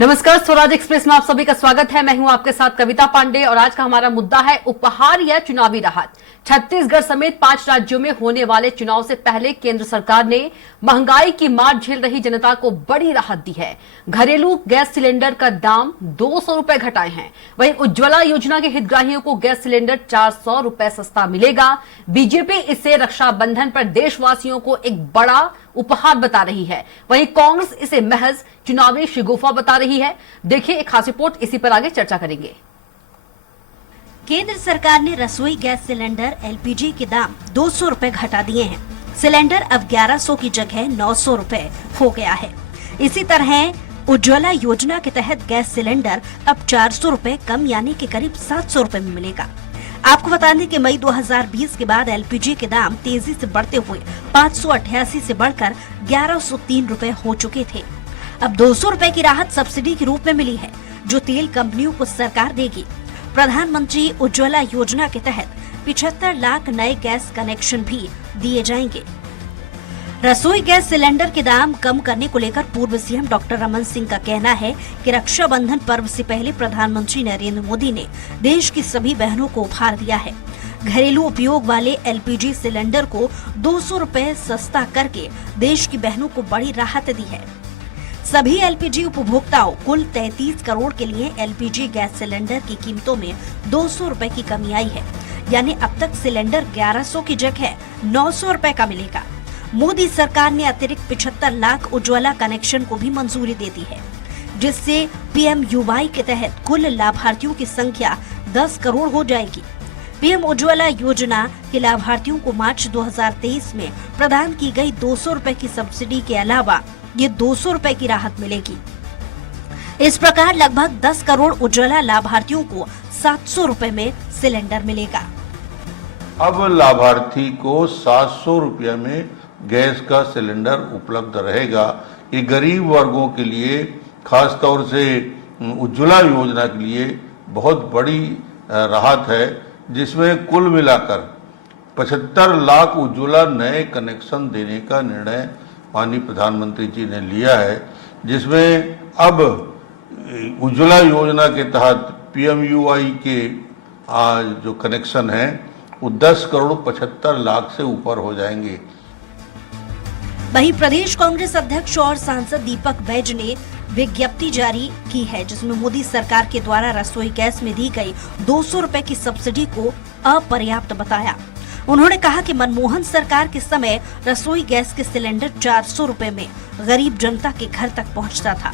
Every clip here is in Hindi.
नमस्कार, स्वराज एक्सप्रेस में आप सभी का स्वागत है। मैं हूं आपके साथ कविता पांडे और आज का हमारा मुद्दा है उपहार या चुनावी राहत। छत्तीसगढ़ समेत 5 राज्यों में होने वाले चुनाव से पहले केंद्र सरकार ने महंगाई की मार झेल रही जनता को बड़ी राहत दी है। घरेलू गैस सिलेंडर का दाम 200 रुपए घटाए हैं। वहीं उज्ज्वला योजना के हितग्राहियों को गैस सिलेंडर 400 रुपए सस्ता मिलेगा। बीजेपी इसे रक्षाबंधन पर देशवासियों को एक बड़ा उपहार बता रही है, वहीं कांग्रेस इसे महज चुनावी शिगुफा बता रही है। देखिए एक खास रिपोर्ट, इसी पर आगे चर्चा करेंगे। केंद्र सरकार ने रसोई गैस सिलेंडर एलपीजी के दाम 200 रुपए घटा दिए हैं। सिलेंडर अब 1100 की जगह 900 रुपए हो गया है। इसी तरह उज्ज्वला योजना के तहत गैस सिलेंडर अब 400 रुपए कम यानी कि करीब 700 रुपए में मिलेगा। आपको बता दें कि मई 2020 के बाद एलपीजी के दाम तेजी से बढ़ते हुए 588 से बढ़कर 1103 रुपए हो चुके थे। अब 200 रुपए की राहत सब्सिडी के रूप में मिली है, जो तेल कंपनियों को सरकार देगी। प्रधानमंत्री उज्ज्वला योजना के तहत 75 लाख नए गैस कनेक्शन भी दिए जाएंगे। रसोई गैस सिलेंडर के दाम कम करने को लेकर पूर्व सीएम डॉक्टर रमन सिंह का कहना है कि रक्षाबंधन पर्व से पहले प्रधानमंत्री नरेंद्र मोदी ने देश की सभी बहनों को उपहार दिया है। घरेलू उपयोग वाले एलपीजी सिलेंडर को 200 रुपए सस्ता करके देश की बहनों को बड़ी राहत दी है। सभी एलपीजी उपभोक्ताओं कुल 33 करोड़ के लिए एलपीजी गैस सिलेंडर की कीमतों में 200 रुपए की कमी आई है, यानी अब तक सिलेंडर 1100 की जगह 900 रुपए का मिलेगा। मोदी सरकार ने अतिरिक्त 75 लाख उज्ज्वला कनेक्शन को भी मंजूरी दे दी है, जिससे पीएमयूवाई के तहत कुल लाभार्थियों की संख्या 10 करोड़ हो जाएगी। पीएम उज्ज्वला योजना के लाभार्थियों को मार्च 2023 में प्रदान की गई 200 रुपए की सब्सिडी के अलावा ये 200 रुपए की राहत मिलेगी। इस प्रकार लगभग 10 करोड़ उज्ज्वला लाभार्थियों को 700 रुपए में सिलेंडर मिलेगा। अब लाभार्थी को 700 रुपये में गैस का सिलेंडर उपलब्ध रहेगा। ये गरीब वर्गों के लिए, खास तौर से उज्ज्वला योजना के लिए बहुत बड़ी राहत है, जिसमें कुल मिलाकर 75 लाख उज्ज्वला नए कनेक्शन देने का निर्णय माननीय प्रधानमंत्री जी ने लिया है, जिसमें अब उज्ज्वला योजना के तहत पीएमयूवाई के जो कनेक्शन हैं वो 10 करोड़ 75 लाख से ऊपर हो जाएंगे। वहीं प्रदेश कांग्रेस अध्यक्ष और सांसद दीपक बैज ने विज्ञप्ति जारी की है, जिसमें मोदी सरकार के द्वारा रसोई गैस में दी गई 200 रुपए की सब्सिडी को अपर्याप्त बताया। उन्होंने कहा कि मनमोहन सरकार के समय रसोई गैस के सिलेंडर 400 रुपए में गरीब जनता के घर तक पहुंचता था,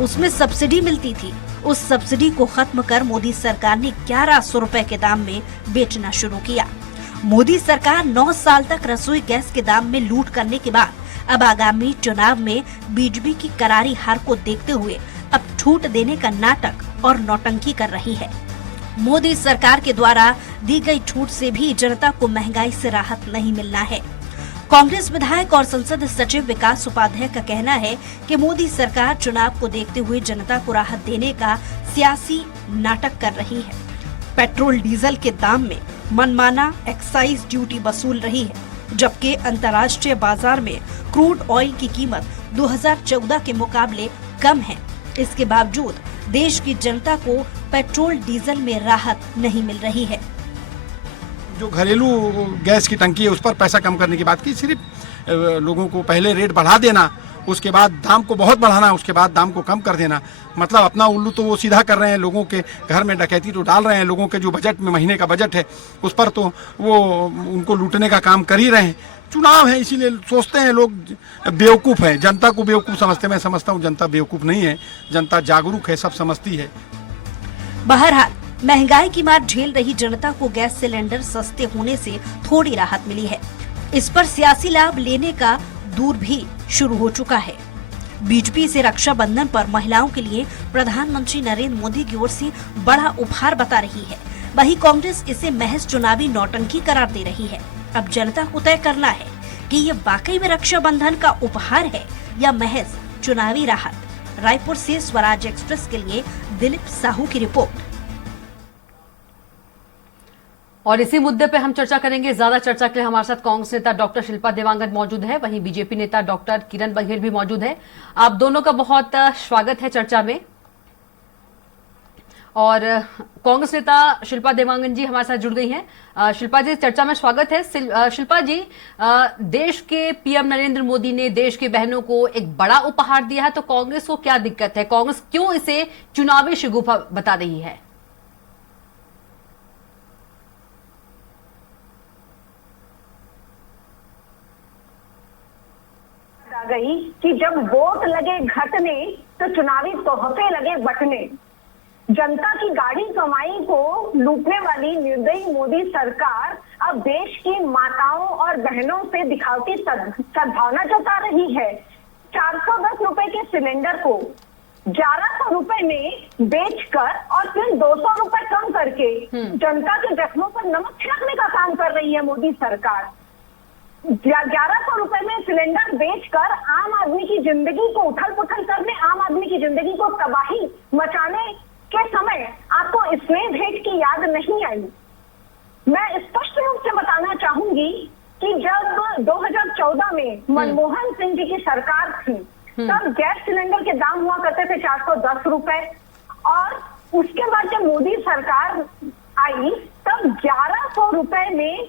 उसमें सब्सिडी मिलती थी। उस सब्सिडी को खत्म कर मोदी सरकार ने 1100 रुपए के दाम में बेचना शुरू किया। मोदी सरकार 9 साल तक रसोई गैस के दाम में लूट करने के बाद अब आगामी चुनाव में बीजेपी की करारी हार को देखते हुए अब छूट देने का नाटक और नौटंकी कर रही है। मोदी सरकार के द्वारा दी गई छूट से भी जनता को महंगाई से राहत नहीं मिलना है। कांग्रेस विधायक और संसद सचिव विकास उपाध्याय का कहना है कि मोदी सरकार चुनाव को देखते हुए जनता को राहत देने का सियासी नाटक कर रही है। पेट्रोल डीजल के दाम में मनमाना एक्साइज ड्यूटी वसूल रही है, जबकि अंतर्राष्ट्रीय बाजार में क्रूड ऑयल की कीमत 2014 के मुकाबले कम है। इसके बावजूद देश की जनता को पेट्रोल डीजल में राहत नहीं मिल रही है। जो घरेलू गैस की टंकी है उस पर पैसा कम करने की बात की, सिर्फ लोगों को पहले रेट बढ़ा देना, उसके बाद दाम को बहुत बढ़ाना, उसके बाद दाम को कम कर देना। मतलब अपना उल्लू तो वो सीधा कर रहे हैं, लोगों के घर में डकैती तो डाल रहे हैं, लोगों के जो बजट में महीने का बजट है उस पर तो वो उनको लूटने का काम कर ही रहे हैं। चुनाव है इसीलिए सोचते हैं लोग बेवकूफ़ हैं, जनता को बेवकूफ़ समझते हैं। मैं समझता हूँ जनता बेवकूफ़ नहीं है, जनता जागरूक है, सब समझती है। बहरहाल महंगाई की मार झेल रही जनता को गैस सिलेंडर सस्ते होने से थोड़ी राहत मिली है। इस पर सियासी लाभ लेने का दूर भी शुरू हो चुका है। बीजेपी से रक्षाबंधन पर महिलाओं के लिए प्रधानमंत्री नरेंद्र मोदी की ओर से बड़ा उपहार बता रही है। वहीं कांग्रेस इसे महज चुनावी नौटंकी करार दे रही है। अब जनता को तय करना है कि ये वाकई में रक्षाबंधन का उपहार है या महज चुनावी राहत। रायपुर से स्वराज एक्सप्रेस के लिए दिलीप साहू की रिपोर्ट। और इसी मुद्दे पे हम चर्चा करेंगे। ज्यादा चर्चा के लिए हमारे साथ कांग्रेस नेता डॉक्टर शिल्पा देवांगन मौजूद है, वहीं बीजेपी नेता डॉक्टर किरण बघेल भी मौजूद है। आप दोनों का बहुत स्वागत है चर्चा में। और कांग्रेस नेता शिल्पा देवांगन जी हमारे साथ जुड़ गई हैं। शिल्पा जी, चर्चा में स्वागत है। शिल्पा जी, देश के पीएम नरेंद्र मोदी ने देश की बहनों को एक बड़ा उपहार दिया है, तो कांग्रेस को क्या दिक्कत है? कांग्रेस क्यों इसे चुनावी शगुफा बता रही है? गई कि जब वोट लगे घटने तो चुनावी तोहफे लगे बंटने। जनता की गाढ़ी कमाई को लूटने वाली निर्दयी मोदी सरकार अब देश की माताओं और बहनों से दिखावटी सद्भावना जता रही है। 410 रुपए के सिलेंडर को 1100 रुपए में बेचकर और फिर 200 रुपए कम करके जनता के जख्मों पर नमक छिड़कने का काम कर रही है मोदी सरकार। 1100 रुपए में सिलेंडर बेचकर आम आदमी की जिंदगी को उथल पुथल करने, आम आदमी की जिंदगी को तबाही मचाने के समय आपको स्नेह भेंट की याद नहीं आई। मैं स्पष्ट रूप से बताना चाहूंगी कि जब 2014 में मनमोहन सिंह जी की सरकार थी तब गैस सिलेंडर के दाम हुआ करते थे 410 रुपए, और उसके बाद जब मोदी सरकार आई तब 1100 रुपए में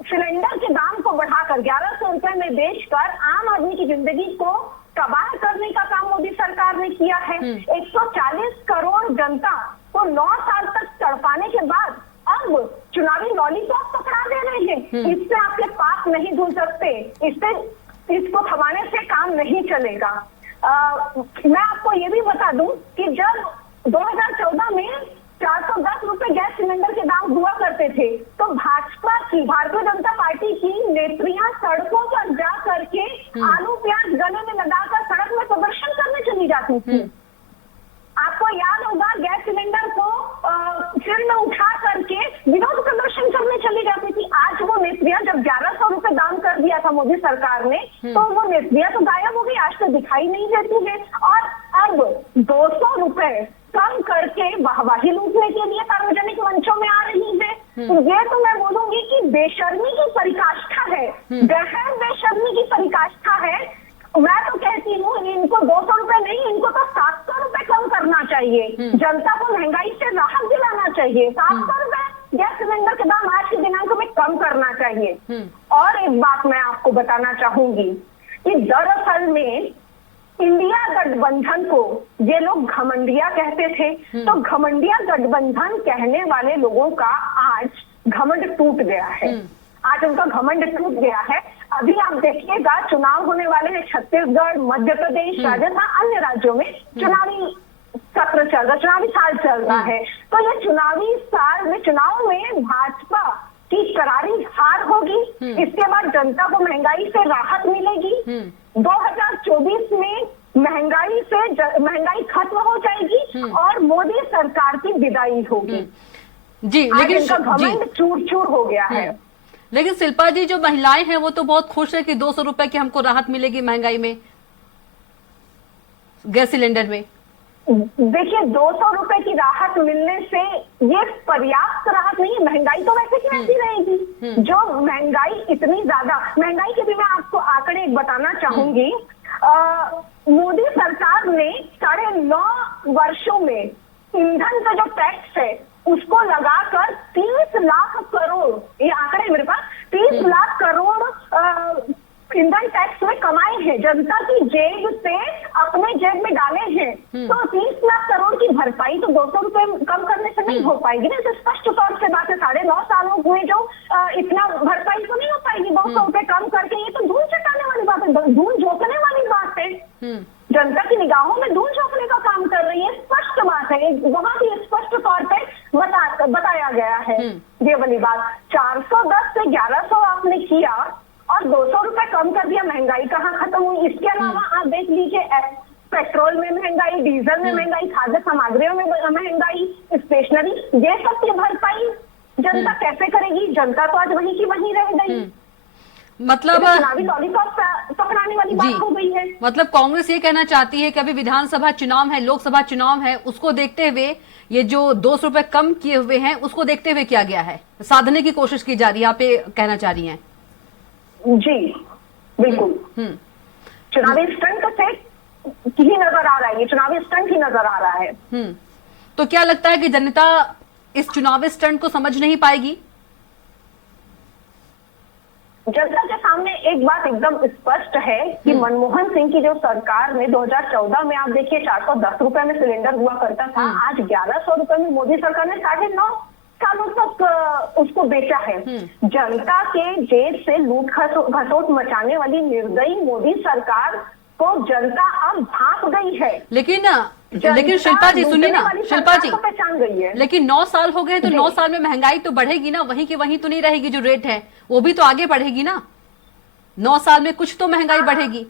सिलेंडर के दाम को बढ़ाकर 1100 रुपए में बेचकर आम आदमी की जिंदगी को तबाह करने का काम मोदी सरकार ने किया है। 140 करोड़ जनता को 9 साल तक तड़पाने के बाद अब चुनावी लॉलीपॉप पकड़ा दे रहे हैं। इससे आपके पाप नहीं धुल सकते, इसको थमाने से काम नहीं चलेगा। मैं आपको ये भी बता दूं कि जब 2014 में 410 रुपए गैस सिलेंडर के दाम हुआ करते थे तो भाजपा की, भारतीय जनता पार्टी की नेत्रियां सड़कों पर जा करके आलू प्याज गले में लगाकर सड़क में प्रदर्शन करने चली जाती थी। आपको याद होगा गैस सिलेंडर को सिर में उठा करके विरोध प्रदर्शन करने चली जाती थी। आज वो नेत्रियां, जब 1100 रुपए दाम कर दिया था मोदी सरकार ने, तो वो नेत्रियां तो गायब हो गई, आज तो दिखाई नहीं देती है। और अब 200 रुपए कम करके वाहवाही लूटने के लिए सार्वजनिक मंचों में आ रही है। ये तो मैं बोलूंगी कि बेशर्मी की पराकाष्ठा है, गहन बेशर्मी की पराकाष्ठा है। मैं तो कहती हूँ इनको 200 रुपए नहीं, इनको तो 700 रुपए कम करना चाहिए। जनता को महंगाई से राहत दिलाना चाहिए। 700 रुपए गैस सिलेंडर के दाम आज के दिनांक में कम करना चाहिए। और एक बात मैं आपको बताना चाहूंगी कि दरअसल में इंडिया गठबंधन को ये लोग घमंडिया कहते थे, तो घमंडिया गठबंधन कहने वाले लोगों का आज घमंड टूट गया है। आज उनका घमंड टूट गया है। अभी आप देखिएगा चुनाव होने वाले हैं छत्तीसगढ़, मध्य प्रदेश, राजस्थान, अन्य राज्यों में चुनावी सत्र चल रहा, चुनावी साल चल रहा है। तो ये चुनावी साल में, चुनाव में भाजपा की करारी हार होगी। इसके बाद जनता को महंगाई से राहत मिलेगी। 2024 में महंगाई खत्म हो जाएगी और मोदी सरकार की विदाई होगी। जी, लेकिन इनका घमंड चूर चूर हो गया है। लेकिन शिल्पा जी, जो महिलाएं हैं वो तो बहुत खुश है कि 200 रुपए की हमको राहत मिलेगी महंगाई में, गैस सिलेंडर में। देखिए, 200 रुपए की राहत मिलने से ये पर्याप्त राहत नहीं है। महंगाई तो वैसे की वैसी रहेगी। जो महंगाई इतनी ज्यादा, महंगाई के भी मैं आपको आंकड़े बताना चाहूंगी। मोदी सरकार ने 9.5 वर्षों में ईंधन का जो टैक्स है उसको लगाकर 30 लाख करोड़, ये आंकड़े मेरे पास, 30 लाख करोड़ ईंधन टैक्स में कमाए हैं, जनता की जेब से अपने जेब में डाले हैं। तो 30 लाख करोड़ की भरपाई तो 200 रुपए कम करने से नहीं हो पाएगी ना। तो स्पष्ट तौर से बात है, 9.5 सालों में जो इतना भरपाई तो नहीं हो पाएगी 200 रुपए कम करके। ये तो धूल चटाने वाली बात है, धूल झोंकने वाली बात है। जनता की निगाहों में धूल झोंकने का काम कर रही है। स्पष्ट बात है, वहां भी स्पष्ट तौर पे बताया गया है ये वाली बात। 410 से 1100 आपने किया और 200 रुपए कम कर दिया, महंगाई कहाँ खत्म हुई? इसके अलावा आप देख लीजिए, पेट्रोल में महंगाई, डीजल में महंगाई, खाद्य सामग्रियों में महंगाई, स्टेशनरी, ये सब की भरपाई जनता कैसे करेगी? जनता तो आज वहीं की वहीं रह गई। मतलब लॉलीपॉप पकड़ाने वाली बात हो गई है। मतलब कांग्रेस ये कहना चाहती है कि अभी विधानसभा चुनाव है, लोकसभा चुनाव है, उसको देखते हुए ये जो 200 रुपए कम किए हुए हैं उसको देखते हुए किया गया है, साधने की कोशिश की जा रही है, आप ये कहना चाह रही हैं? जी बिल्कुल। चुनावी स्टंट से ही नजर आ रहा है, ये चुनावी स्टंट ही नजर आ रहा है। तो क्या लगता है कि जनता इस चुनावी स्टंट को समझ नहीं पाएगी? जनता के सामने एक बात एकदम स्पष्ट है कि मनमोहन सिंह की जो सरकार में 2014 में आप देखिए 410 रुपए में सिलेंडर हुआ करता था, आज 1100 रुपए में मोदी सरकार ने 9.5 सालों तक उसको बेचा है। जनता के जेब से लूट खसोट मचाने वाली निर्दयी मोदी सरकार को जनता अब भांप गई है। लेकिन शिल्पा जी सुनिए ना, शिल्पा जी पहचान गई है। लेकिन 9 साल हो गए तो 9 साल में महंगाई तो बढ़ेगी ना, वहीं की वहीं तो नहीं रहेगी। जो रेट है वो भी तो आगे बढ़ेगी ना। 9 साल में कुछ तो महंगाई बढ़ेगी।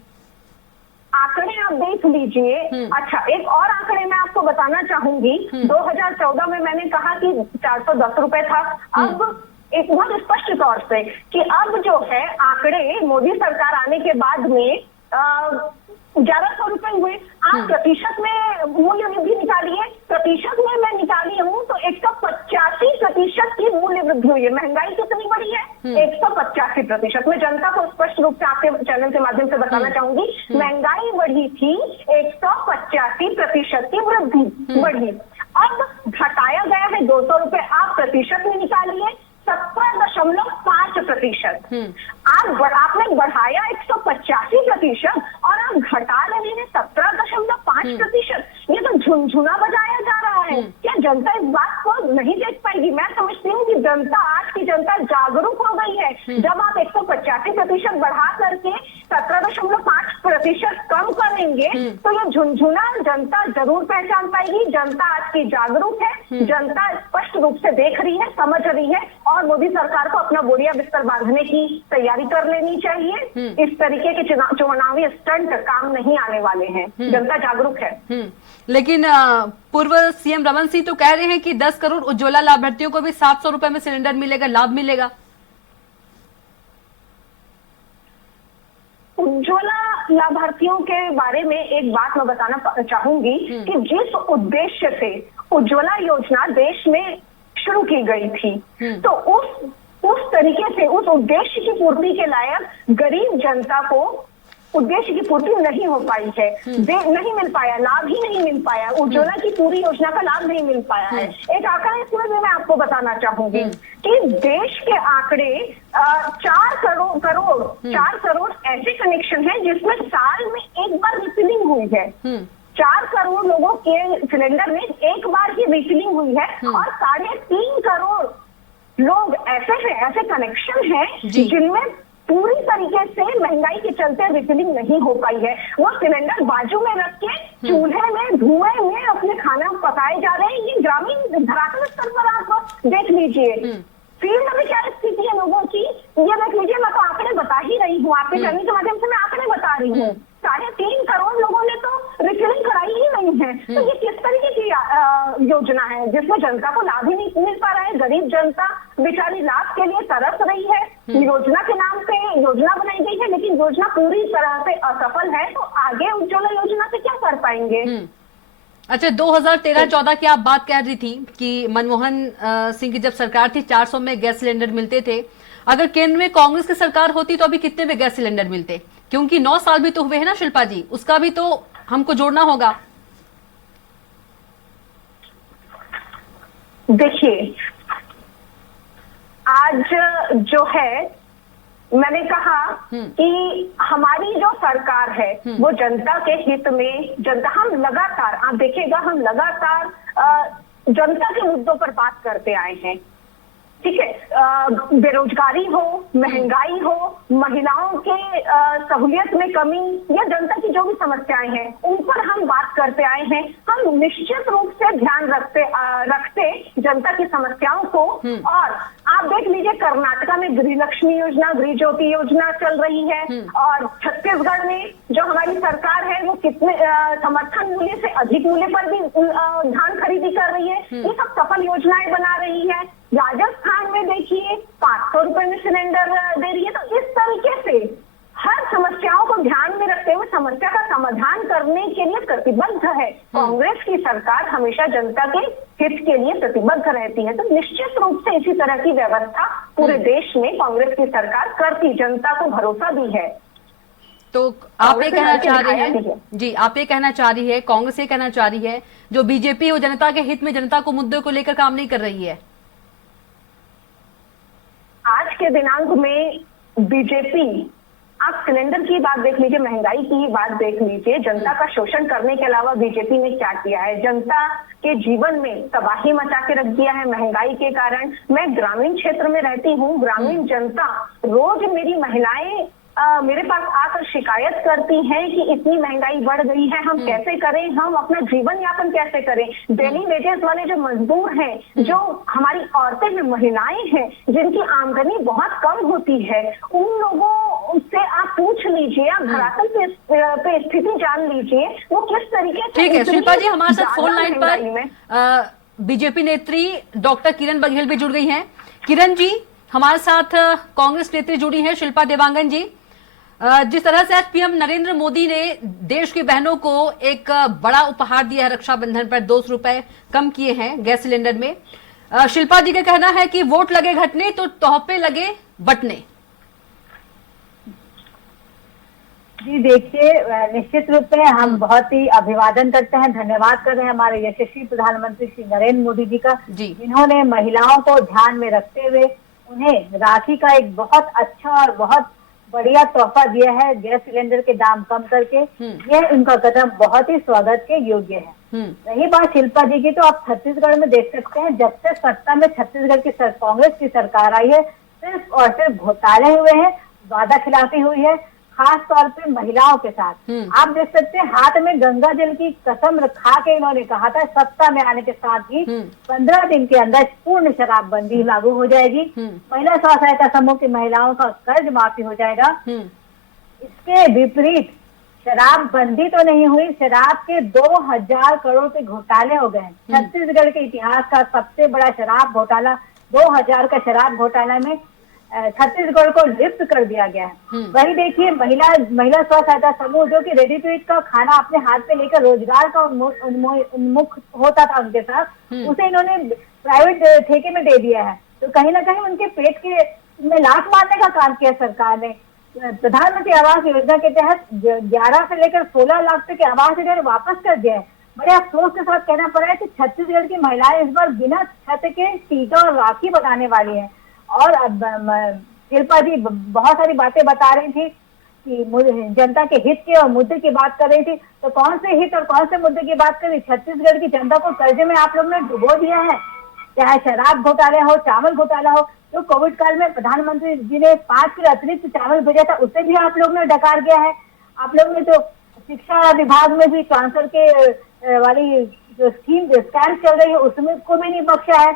आंकड़े आप देख लीजिए। अच्छा, एक और आंकड़े मैं आपको बताना चाहूंगी। 2014 में मैंने कहा कि 410 रुपए था। अब एक बहुत स्पष्ट तौर से कि अब जो है आंकड़े मोदी सरकार आने के बाद में 1100 रुपए हुए। आप प्रतिशत में मूल्य वृद्धि निकालिए, प्रतिशत में मैं निकाली हूँ तो 185% की मूल्य वृद्धि हुई है। महंगाई कितनी बढ़ी है? 185%। मैं जनता को स्पष्ट रूप से आपके चैनल के माध्यम से बताना चाहूंगी, महंगाई बढ़ी थी 185% की वृद्धि बढ़ी। अब घटाया गया है 200 रुपए। आप प्रतिशत में निकालिए 70.5%। आपने बढ़ाया 185% और आप घटा रहे हैं 17.5%। ये तो झुनझुना बजाया जा रहा है। क्या जनता इस बात को नहीं देख पाएगी? मैं समझती हूँ कि जनता, आज की जनता जागरूक हो गई है। जब आप 185% बढ़ा करके 17.5% कम करेंगे तो ये झुनझुना जनता जरूर पहचान पाएगी। जनता आज की जागरूक है, जनता स्पष्ट रूप से देख रही है, समझ रही है और मोदी सरकार को अपना बोरिया बिस्तर बांधने की तैयारी कर लेनी चाहिए। इस तरीके के चुनावी स्टंट काम नहीं आने वाले हैं। जनता जागरूक है। लेकिन पूर्व सीएम रमन सिंह तो कह रहे हैं कि 10 करोड़ उज्ज्वला लाभार्थियों को भी 700 रुपए में सिलेंडर मिलेगा, लाभ मिलेगा। उज्ज्वला लाभार्थियों के बारे में एक बात मैं बताना चाहूंगी कि जिस उद्देश्य से उज्ज्वला योजना देश में शुरू की गई थी, तो उस तरीके से उस उद्देश्य की पूर्ति के लायक गरीब जनता को उद्देश्य की पूर्ति नहीं हो पाई है। नहीं मिल पाया, लाभ ही नहीं मिल पाया। उज्ज्वला की पूरी योजना का लाभ नहीं मिल पाया है। एक आंकड़ा इसमें भी मैं आपको बताना चाहूंगी कि देश के आंकड़े 4 करोड़ ऐसे कनेक्शन हैं जिसमें साल में एक बार रिफिलिंग हुई है। 4 करोड़ लोगों के सिलेंडर में एक बार ही रिफिलिंग हुई है और 3.5 करोड़ लोग ऐसे कनेक्शन हैं जिनमें पूरी तरीके से महंगाई के चलते रिफिलिंग नहीं हो पाई है। वो सिलेंडर बाजू में रख के चूल्हे में धुएं में अपने खाना पकाए जा रहे हैं। ये ग्रामीण धरातल स्तर पर आप देख लीजिए, फील्ड में क्या स्थिति है लोगों की, ये देख लीजिए। मैं तो आंकड़े बता ही रही हूँ, आपके चैनल के माध्यम से मैं आंकड़े बता रही हूँ। 3.5 करोड़ लोगों ने तो रिफिलिंग कराई ही नहीं है। तो ये किस तरीके की योजना है जिसमें जनता को लाभ ही नहीं मिल पा रहा है? गरीब जनता बेचारी लाभ के लिए तरस रही है। योजना के नाम पे योजना बनाई गई है लेकिन योजना पूरी तरह से असफल है। तो आगे उज्ज्वला योजना से क्या कर पाएंगे? अच्छा, 2013-14 की आप बात कह रही थी कि मनमोहन सिंह की जब सरकार थी 400 में गैस सिलेंडर मिलते थे। अगर केंद्र में कांग्रेस की सरकार होती तो अभी कितने में गैस सिलेंडर मिलते? क्योंकि 9 साल भी तो हुए हैं ना शिल्पा जी, उसका भी तो हमको जोड़ना होगा। देखिए, आज जो है मैंने कहा कि हमारी जो सरकार है वो जनता के हित में, हम लगातार, आप देखिएगा, हम लगातार जनता के मुद्दों पर बात करते आए हैं। ठीक है, बेरोजगारी हो, महंगाई हो, महिलाओं के सहूलियत में कमी या जनता की जो भी समस्याएं हैं उन पर हम बात करते आए हैं। हम निश्चित रूप से ध्यान रखते जनता की समस्याओं को। और आप देख लीजिए, कर्नाटका में गृहलक्ष्मी योजना, गृह ज्योति योजना चल रही है और छत्तीसगढ़ में जो हमारी सरकार है वो कितने समर्थन मूल्य से अधिक मूल्य पर भी धान खरीदी कर रही है। ये सब सफल योजनाएं बना रही है। राजस्थान में देखिए 500 रुपए में सिलेंडर दे रही है। तो इस तरीके से हर समस्याओं को ध्यान में रखते हुए समस्या का समाधान करने के लिए प्रतिबद्ध है। कांग्रेस की सरकार हमेशा जनता के हित के लिए प्रतिबद्ध रहती है। तो निश्चित रूप से इसी तरह की व्यवस्था पूरे देश में कांग्रेस की सरकार करती, जनता को भरोसा भी है। तो आप ये कांग्रेस कहना के चाह रहे विधायक ही हैं, है। जी आप ये कहना चाह रही है, कांग्रेस ये कहना चाह रही है जो बीजेपी है वो जनता के हित में, जनता को मुद्दे को लेकर काम नहीं कर रही है। आज के दिनांक में बीजेपी, आप सिलेंडर की बात देख लीजिए, महंगाई की ही बात देख लीजिए, जनता का शोषण करने के अलावा बीजेपी ने क्या किया है? जनता के जीवन में तबाही मचा के रख दिया है महंगाई के कारण। मैं ग्रामीण क्षेत्र में रहती हूँ, ग्रामीण जनता, रोज मेरी महिलाएं मेरे पास आकर शिकायत करती हैं कि इतनी महंगाई बढ़ गई है, हम कैसे करें, हम अपना जीवन यापन कैसे करें। डेली वेजेस वाले जो मजदूर हैं, जो हमारी औरतें हैं, महिलाएं हैं, जिनकी आमदनी बहुत कम होती है, उन लोगों से आप पूछ लीजिए, आप धरातल पे स्थिति जान लीजिए, वो किस तरीके से। ठीक है शिल्पा जी, हमारे साथ ज्यादा फोन लाइन महंगाई में पर बीजेपी नेत्री डॉक्टर किरण बघेल भी जुड़ गई हैं। किरण जी, हमारे साथ कांग्रेस नेत्री जुड़ी हैं शिल्पा देवांगन जी। जिस तरह से आज पीएम नरेंद्र मोदी ने देश की बहनों को एक बड़ा उपहार दिया है, रक्षाबंधन पर 200 रुपए कम किए हैं गैस सिलेंडर में, शिल्पा जी का कहना है कि वोट लगे घटने तो तोहफे लगे बंटने। जी देखिए, निश्चित रूप से हम बहुत ही अभिवादन करते हैं, धन्यवाद कर रहे हैं हमारे यशस्वी प्रधानमंत्री श्री नरेंद्र मोदी जी का, जिन्होंने महिलाओं को ध्यान में रखते हुए उन्हें राखी का एक बहुत अच्छा और बहुत बढ़िया तोहफा दिया है, गैस सिलेंडर के दाम कम करके। यह उनका कदम बहुत ही स्वागत के योग्य है। रही बात शिल्पा जी की, तो आप छत्तीसगढ़ में देख सकते हैं, जब से सत्ता में छत्तीसगढ़ की कांग्रेस की सरकार आई है, सिर्फ और सिर्फ घोटाले हुए हैं, वादा खिलाफी हुई है, खास तौर पे महिलाओं के साथ। आप देख सकते हैं, हाथ में गंगा जल की कसम खा के इन्होंने कहा था सत्ता में आने के साथ ही 15 दिन के अंदर पूर्ण शराबबंदी लागू हो जाएगी, महिला स्व सहायता समूह की महिलाओं का कर्ज माफी हो जाएगा। इसके विपरीत शराबबंदी तो नहीं हुई, शराब के 2000 करोड़ के घोटाले हो गए। छत्तीसगढ़ के इतिहास का सबसे बड़ा शराब घोटाला, 2000 का शराब घोटाला में छत्तीसगढ़ को लिप्त कर दिया गया है। वही देखिए, महिला स्व सहायता समूह जो कि रेडी टू ईट का खाना अपने हाथ पे लेकर रोजगार का उन्मुख होता था उनके साथ, उसे इन्होंने प्राइवेट ठेके में दे दिया है। तो कहीं ना कहीं उनके पेट के में लात मारने का काम किया सरकार ने। प्रधानमंत्री आवास योजना के तहत 11 से लेकर 16 लाख तक के आवास इन्होंने वापस कर दिया है। बड़े अफसोस के साथ कहना पड़ा है कि छत्तीसगढ़ की महिलाएं इस बार बिना छत के टीका और राखी बनाने वाली है। और अब शिल्पा जी बहुत सारी बातें बता रही थी कि जनता के हित के और मुद्दे की बात कर रही थी, तो कौन से हित और कौन से मुद्दे की बात करी? छत्तीसगढ़ की जनता को कर्जे में आप लोगों ने डुबो दिया है, चाहे शराब घोटाला हो, चावल घोटाला हो। जो कोविड काल में प्रधानमंत्री जी ने 5 किलो अतिरिक्त चावल भेजा था, उससे भी आप लोगों ने डकार गया है। आप लोगों ने तो शिक्षा विभाग में भी ट्रांसफर के वाली जो स्कैम चल रही है उसमें को भी नहीं बख्शा है।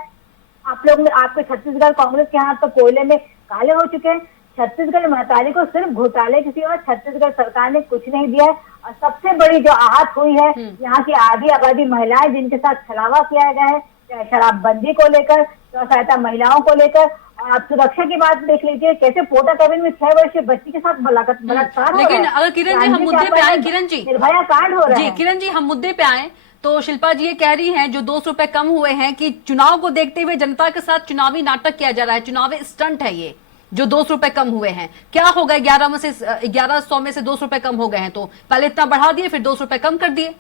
आप लोग ने, आपके छत्तीसगढ़ कांग्रेस के हाथ तो कोयले में काले हो चुके हैं। छत्तीसगढ़ महतारी को सिर्फ घोटाले के सिवा छत्तीसगढ़ सरकार ने कुछ नहीं दिया है। और सबसे बड़ी जो आहत हुई है, यहाँ की आधी आबादी महिलाएं जिनके साथ छलावा किया गया है, चाहे शराबबंदी को लेकर, स्व सहायता महिलाओं को लेकर। और आप सुरक्षा की बात देख लीजिए, कैसे पोटा कैबिन में 6 वर्षीय बच्ची के साथ बलात्कार हो रहा है। लेकिन अगर किरण जी हम मुद्दे पे आए, किरण जी निर्भया कांड हो रहा है। किरण जी हम मुद्दे पे आए तो शिल्पा जी ये कह रही हैं जो 200 रुपए कम हुए हैं कि चुनाव को देखते हुए जनता के साथ चुनावी नाटक किया जा रहा है, चुनावी स्टंट है ये जो 200 रुपए कम हुए हैं। क्या होगा 1100 में से 200 रुपए कम हो गए हैं, तो पहले इतना बढ़ा दिए फिर 200 रुपए कम कर दिए।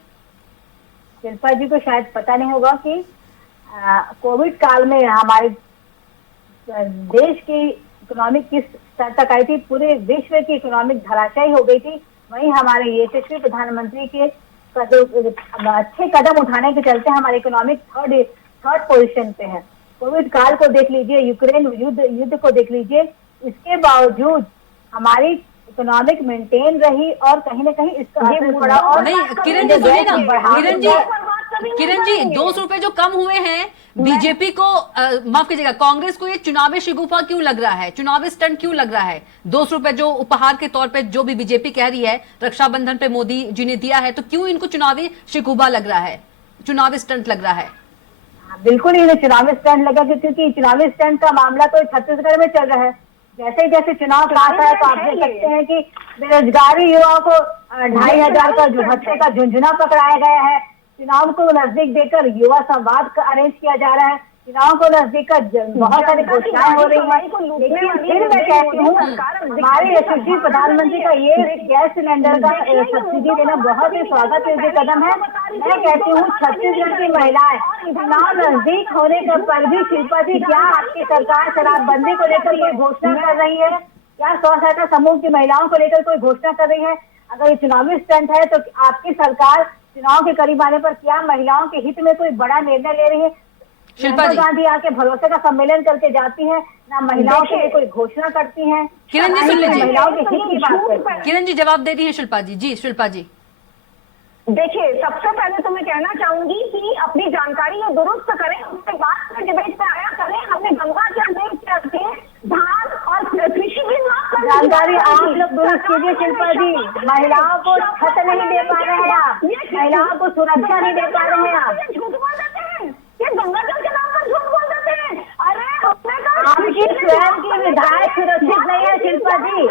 शिल्पा जी को शायद पता नहीं होगा कि कोविड काल में हमारे देश की इकोनॉमिक किस स्तर तक आई थी, पूरे विश्व की इकोनॉमिक धराशायी हो गई थी। वहीं हमारे यशस्वी प्रधानमंत्री के अच्छे कदम उठाने के चलते हमारी इकोनॉमिक थर्ड पोजीशन पे है। कोविड काल को देख लीजिए, यूक्रेन युद्ध को देख लीजिए, इसके बावजूद हमारी इकोनॉमिक मेंटेन रही और कहीं ना कहीं इसका असर पड़ा। और नहीं किरण जी सुनिएगा, किरण जी 200 रुपए जो कम हुए हैं, बीजेपी को माफ कीजिएगा कांग्रेस को ये चुनावी शिगुफा क्यों लग रहा है, चुनावी स्टंट क्यों लग रहा है? 200 रुपए जो उपहार के तौर पे जो भी बीजेपी कह रही है रक्षाबंधन पे मोदी जी ने दिया है, तो क्यों इनको चुनावी शिगुफा लग रहा है, चुनावी स्टंट लग रहा है? बिल्कुल इन्हें चुनावी स्टंट लगा, क्योंकि चुनावी स्टंट का मामला तो छत्तीसगढ़ में चल रहा है। जैसे जैसे चुनाव पास है तो आप देख सकते हैं कि बेरोजगारी युवाओं को 2500 का जो भत्ते का झुंझुना पकड़ाया गया है। चुनाव को नजदीक देकर युवा संवाद का अरेंज किया जा रहा है। चुनाव को नजदीक बहुत सारी घोषणाएं हो रही है, लेकिन फिर मैं कहती हूँ हमारे यशस्वी प्रधानमंत्री का ये गैस सिलेंडर का सब्सिडी देना बहुत ही स्वागत योग्य कदम है। मैं कहती हूँ छत्तीसगढ़ की महिलाएं चुनाव नजदीक होने पर भी, शिल्पा जी, क्या आपकी सरकार शराबबंदी को लेकर कोई घोषणा कर रही है? क्या स्व सहायता समूह की महिलाओं को लेकर कोई घोषणा कर रही है? अगर ये चुनावी स्टंट है तो आपकी सरकार चुनाव के करीब आने पर क्या महिलाओं के हित में कोई बड़ा निर्णय ले रही है? शिल्पा जी, गांधी आके भरोसे का सम्मेलन करके जाती है ना, महिलाओं के लिए कोई घोषणा करती हैं। किरण जी सुन लीजिए, महिलाओं के हित की बात करती हैं। किरण जी जवाब दे रही है शिल्पा जी। जी शिल्पा जी, देखिए, सबसे पहले तो मैं कहना चाहूंगी कि अपनी जानकारी को दुरुस्त करें, उसके बाद में डिबेट में आया करें। हमने गंगा जल देख करके धान और कृषि भी माफ कर जानकारी आप लोग दुरुस्त कीजिए शिल्पा जी। महिलाओं को छत नहीं दे पा रहे हैं आप, महिलाओं को सुरक्षा नहीं दे पा रहे हैं आप। झूठ बोल देते हैं, ये गंगा जल के नाम पर झूठ बोल देते हैं। अरे हमने कहा आपकी स्वयं की विधायक सुरक्षित नहीं है शिल्पा जी,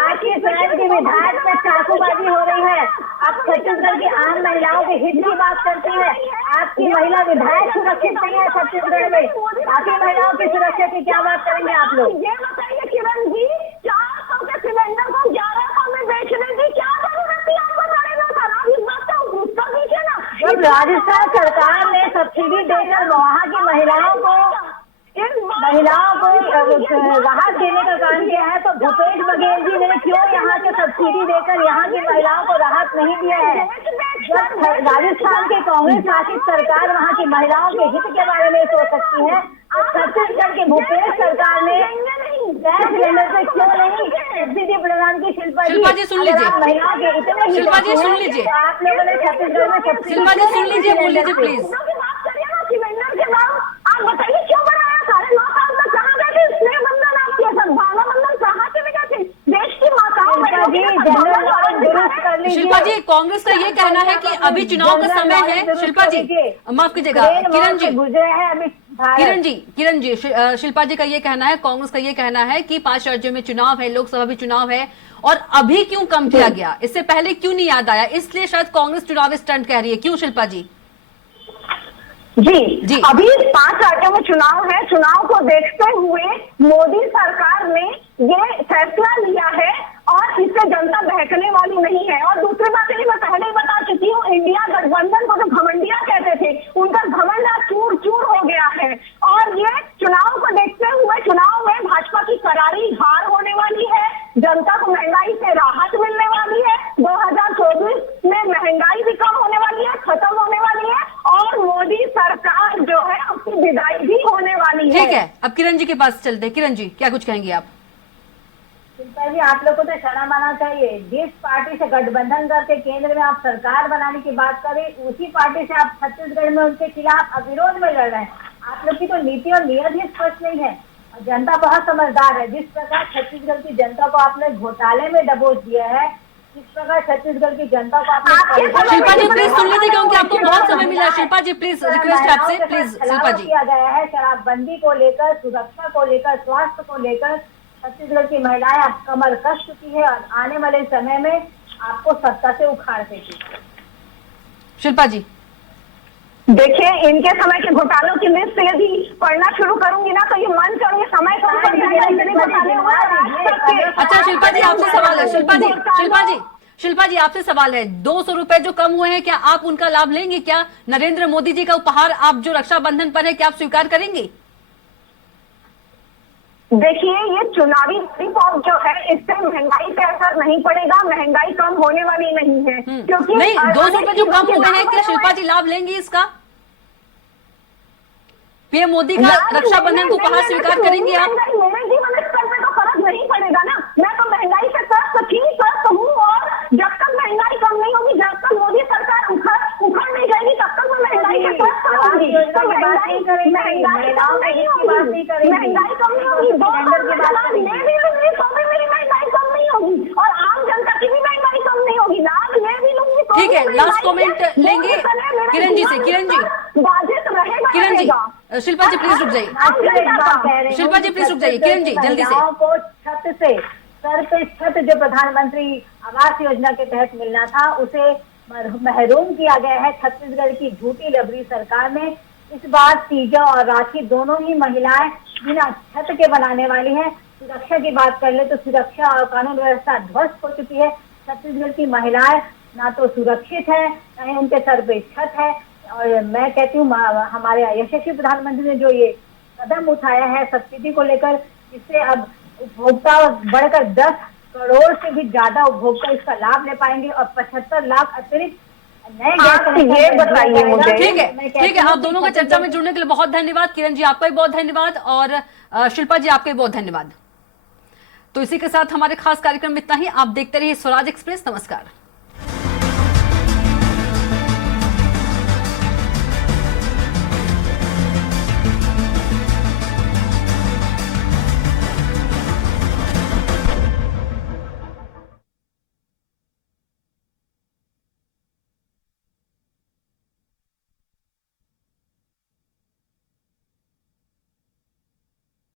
आपकी स्वयं की विधायक पे चाकूबाजी हो रही है। आप छत्तीसगढ़ की आम महिलाओं के हित की बात करते हैं, आपकी महिला विधायक सुरक्षित नहीं है छत्तीसगढ़ में, बाकी महिलाओं की सुरक्षा की क्या बात करेंगे आप लोग? ये बताइए किरण जी, 400 के सिलेंडर को 1100 में बेचने की क्या जरूरत थी? आपको लड़ेगा खराब इस बात का उत्तर दीजिए ना। जब राजस्थान सरकार ने सब्सिडी देकर वहाँ की महिलाओं को राहत देने का काम किया है, तो भूपेश बघेल जी ने क्यों यहाँ के सब्सिडी देकर यहाँ की महिलाओं को राहत नहीं दिया है? जब राजस्थान के कांग्रेस शासित सरकार वहाँ की महिलाओं के हित के बारे में सोच सकती है, तो छत्तीसगढ़ की भूपेश सरकार ने गैस सिलेंडर पे क्यों नहीं सब्सिडी प्रदान की? शिल्पा जी सुन लीजिए, महिलाओं के इतने शिल्पा जी सुन लीजिए, आप लोगों ने छत्तीसगढ़ में शिल्पा जी सुन लीजिए, बोल लीजिए प्लीज। सिलेंडर के दाम आप बताइए क्यों बढ़ाया? 9.5 साल तक कहाँ गए थे? स्नेह बंधन आपके सद्भावना बंधन कहाँ चले गए थे? देश की माताओं शिल्पा जी, कांग्रेस का ये कहना है कि अभी चुनाव का समय है। शिल्पा जी माफ कीजिएगा, किरण जी गुजरे हैं अभी। किरण जी शिल्पा जी का ये कहना है, कांग्रेस का ये कहना है कि 5 राज्यों में चुनाव है, लोकसभा भी चुनाव है, और अभी क्यों कम किया गया, इससे पहले क्यों नहीं याद आया, इसलिए शायद कांग्रेस चुनावी स्टंट कह रही है। क्यों शिल्पा जी? जी, अभी 5 राज्यों में चुनाव है। चुनाव को देखते हुए मोदी सरकार ने ये फैसला लिया है और इससे जनता बहकने वाली नहीं है। और दूसरी बात ये मैं पहले ही बता चुकी हूँ, इंडिया गठबंधन को जो घमंडिया कहते थे, उनका घमंड आज चूर चूर हो गया है। और ये चुनाव को देखते हुए चुनाव में भाजपा की करारी हार होने वाली है, जनता को महंगाई से राहत मिलने वाली है, 2024 में महंगाई भी कम होने वाली है, खत्म होने वाली है, और मोदी सरकार जो है उसकी विदाई भी होने वाली है। ठीक है, अब किरण जी के पास चलते हैं। किरण जी क्या कुछ कहेंगी आप? शिल्पा जी, आप लोग को तो शर्म आना चाहिए। जिस पार्टी से गठबंधन करके केंद्र में आप सरकार बनाने की बात करें, उसी पार्टी से आप छत्तीसगढ़ में उनके खिलाफ अविरोध में लड़ रहे हैं। आप लोग की तो नीति और नीयत ही स्पष्ट नहीं है। और जनता बहुत समझदार है। जिस प्रकार छत्तीसगढ़ की जनता को आपने घोटाले में डबोच दिया है, जिस प्रकार छत्तीसगढ़ की जनता को आपने शिल्पा जी प्लीज सुन लीजिए, क्योंकि आपको बहुत समय मिला। शिल्पा जी प्लीज रिक्वेस्ट है आपसे, प्लीज शिल्पा जी। किया गया है शराबबंदी को लेकर, सुरक्षा को लेकर, स्वास्थ्य को लेकर छत्तीसगढ़ की महिलाएं अब कमर कस चुकी है और आने वाले समय में आपको सत्ता से उखाड़ देगी। शिल्पा जी देखिए, इनके समय के घोटालों की लिस्ट यदि पढ़ना शुरू करूंगी ना तो ये मन करूंगी समय अच्छा शिल्पा जी आपसे सवाल है। शिल्पा जी आपसे सवाल है, 200 रुपए जो कम हुए हैं, क्या आप उनका लाभ लेंगे? क्या नरेंद्र मोदी जी का उपहार आप जो रक्षाबंधन पर है, क्या आप स्वीकार करेंगे? देखिए, ये चुनावी रिपोर्ट जो है, इससे महंगाई पे असर नहीं पड़ेगा, महंगाई कम होने वाली नहीं है। क्योंकि नहीं, 200 रुपए जो कम हुए हैं, क्या शिल्पा जी लाभ लेंगी इसका? पीएम मोदी का रक्षाबंधन को उपहार स्वीकार करेंगे आप? मेरे जीवन स्तर पे तो फर्क नहीं पड़ेगा ना। मैं तो महंगाई से त्रस्त हूँ, और जब तक महंगाई कम नहीं होगी, जब तक मोदी सरकार उखड़ नहीं जाएगी, तब तक मैं महंगाई से त्रस्त रहूंगी। महंगाई कम नहीं होगी, 2 लाख ले भी लूंगी तो भी मेरी महंगाई कम नहीं होगी, और आम जनता की भी महंगाई कम नहीं होगी। लाभ ले भी लूंगी तो। ठीक है, लास्ट कमेंट लेंगे किरण जी से। किरण जी शिल्पा जी प्लीज रुक जाइए। शिल्पा जी प्लीज रुक जाइए। किरण जी जल्दी से। को छत से, सर पे छत जो प्रधानमंत्री आवास योजना के तहत मिलना था, उसे महरूम किया गया है छत्तीसगढ़ की झूठी लबरी सरकार ने। इस बार तीजा और राखी दोनों ही महिलाएं बिना छत के बनाने वाली हैं। सुरक्षा की बात कर ले तो सुरक्षा और कानून व्यवस्था ध्वस्त हो चुकी है। छत्तीसगढ़ की महिलाएं ना तो सुरक्षित है, ना ही उनके सर पे छत है। और मैं कहती हूँ हमारे यशस्वी प्रधानमंत्री ने जो ये कदम उठाया है सब्सिडी को लेकर, इससे अब उपभोक्ता बढ़कर 10 करोड़ से भी ज्यादा उपभोक्ता इसका लाभ ले पाएंगे और 75 लाख अतिरिक्त नए गैस ये बताइए मुझे। ठीक है, आप दोनों का चर्चा में जुड़ने के लिए बहुत धन्यवाद। किरण जी आपका भी बहुत धन्यवाद और शिल्पा जी आपका भी बहुत धन्यवाद। तो इसी के साथ हमारे खास कार्यक्रम में इतना ही। आप देखते रहिए स्वराज एक्सप्रेस। नमस्कार।